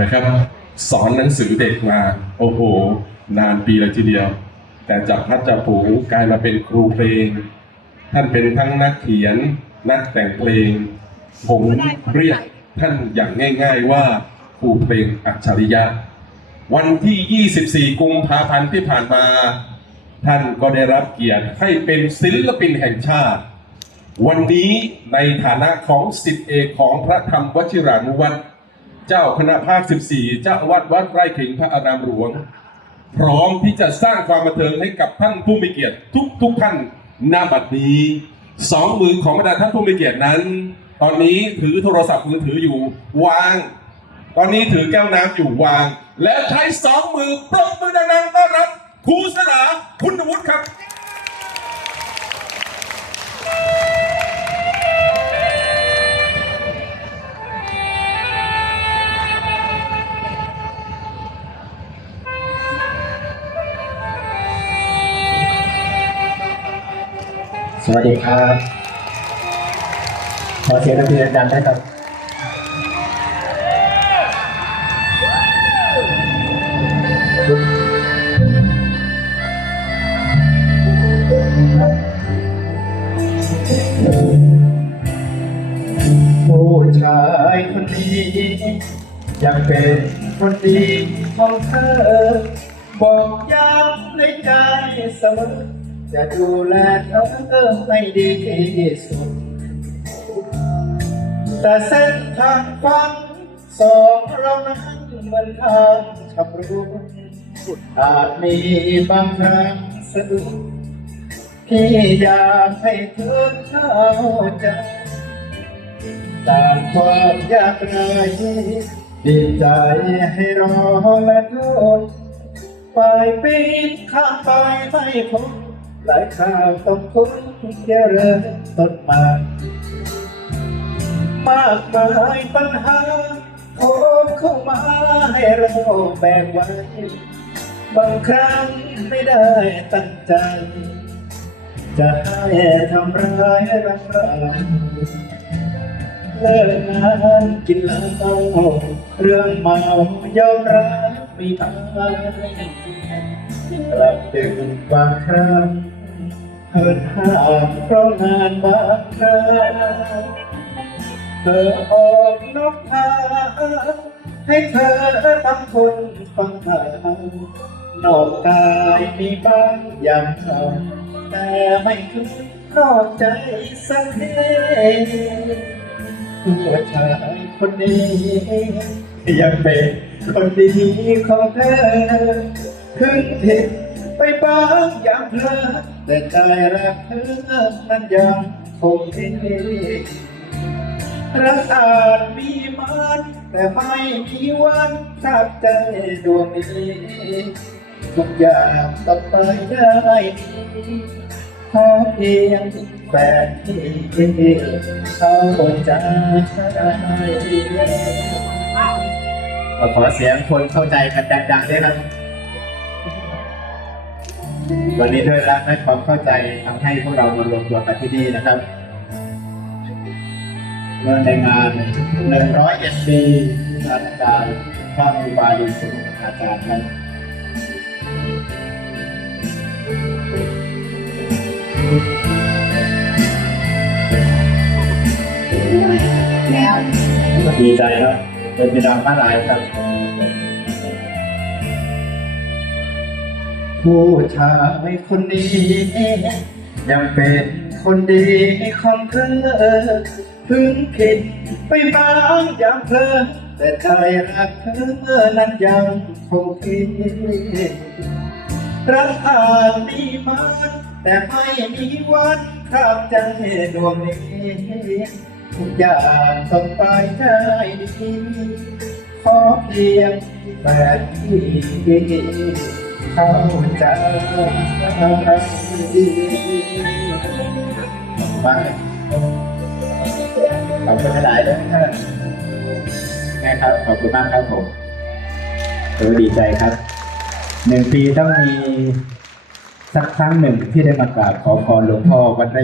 นะครับ สอนหนังสือเด็กมา โอ้โห นานปีเลยทีเดียว แต่จากพัดจากผูกลายมาเป็นครูเพลง ท่านเป็นทั้งนักเขียนนักแต่งเพลง ผมเรียกท่านอย่างง่าย ๆว่าครูเพลงอัจฉริยะ วันที่ 24 กุมภาพันธ์ที่ผ่านมา ท่านก็ได้รับเกียรติให้เป็นศิลปินแห่งชาติ วันนี้ในฐานะของสิทธิเอกของพระธรรมวชิรานุวัตร เจ้าคณะภาค 14 เจ้าอาวาดวัดไร่ขิงพระอารามหลวง พร้อมที่จะสร้างความบันเทิงให้กับท่านผู้มีเกียรติทุกทุกๆท่านหน้าบัดนี้สองมือของบรรดาท่านผู้มีเกียรตินั้น ตอนนี้ถือโทรศัพท์มือถืออยู่วาง ตอนนี้ถือแก้วน้ำอยู่วาง และใช้สองมือปรบมือดังๆต้อนรับครูสลาคุณวุฒิครับ วัสดีครับขอเสียงนักเรียนดังได้ครับผู้ชายคนนี้ยังเป็นคนดีของเธอ บอกย้ำในใจเสมอ จะดูแลเธอให้ดีที่สุด แต่เส้นทางฝันสองเรานั้นเหมือนทางขับรุนอาจมีบางครั้งสะดุดที่อยากให้เธอเข้าใจต่างความยากไรดีใจให้รอและทนไปปีนข้ามไปไม่พ้น หลายข่าวต้องคุ้นเจริญต้นมามากมายปัญหาโผล่เข้ามาให้เราแบกไว้ บางครั้งไม่ได้ตั้งใจ จะให้ทำร้ายร่างกายเลิกงานกินเหล้าเรื่องเมายอมรับไม่ได้กลับดึกบางครั้ง เหินห่างเพราะงานบางครั้งเธอออกนอกทางให้เธอทำคนฟังหานอกกายมีบางอย่างแต่ไม่คือนอกใจสักทีผู้ชายคนนี้ยังเป็นคนดีของเธอถึงผิด ไปบ้างอย่างเพลอแต่ใจรักเธอนั้นยังคงที่รักอาจมีมันแต่ไม่มีวันขาดใจดวงนี้ทุกอย่างต้องไปได้ดีขอเพียงแฟนที่เข้าใจขอเสียงคนเข้าใจกันดังๆด้วยครับ วันนี้ด้วยรักและความเข้าใจทำให้พวกเรามารวมตัวกันที่นี่นะครับเมื่อในงาน 101 ปีงานการพระอุบาลีสุอาจารย์ครับดีใจครับ เป็นไปตามพระรายครับ ผู้ชายคนนี้ ยังเป็นคนดีของเธอถึงผิดไปบ้างอย่างเพลอแต่ใจรักเธอนั้นยังคงที่รักอาจมีมันแต่ไม่มีวันข้ามใจดวงนี้ทุกอย่างต้องไปได้ดีขอเพียงแฟนที่ เข้าใจมาขอบคุณหลายด้วยนะครับ ขอบคุณมากครับผมรู้ดีใจครับ หนึ่งปีต้องมีสักครั้งหนึ่งที่ได้มากราบขอพรหลวงพ่อวัดไร่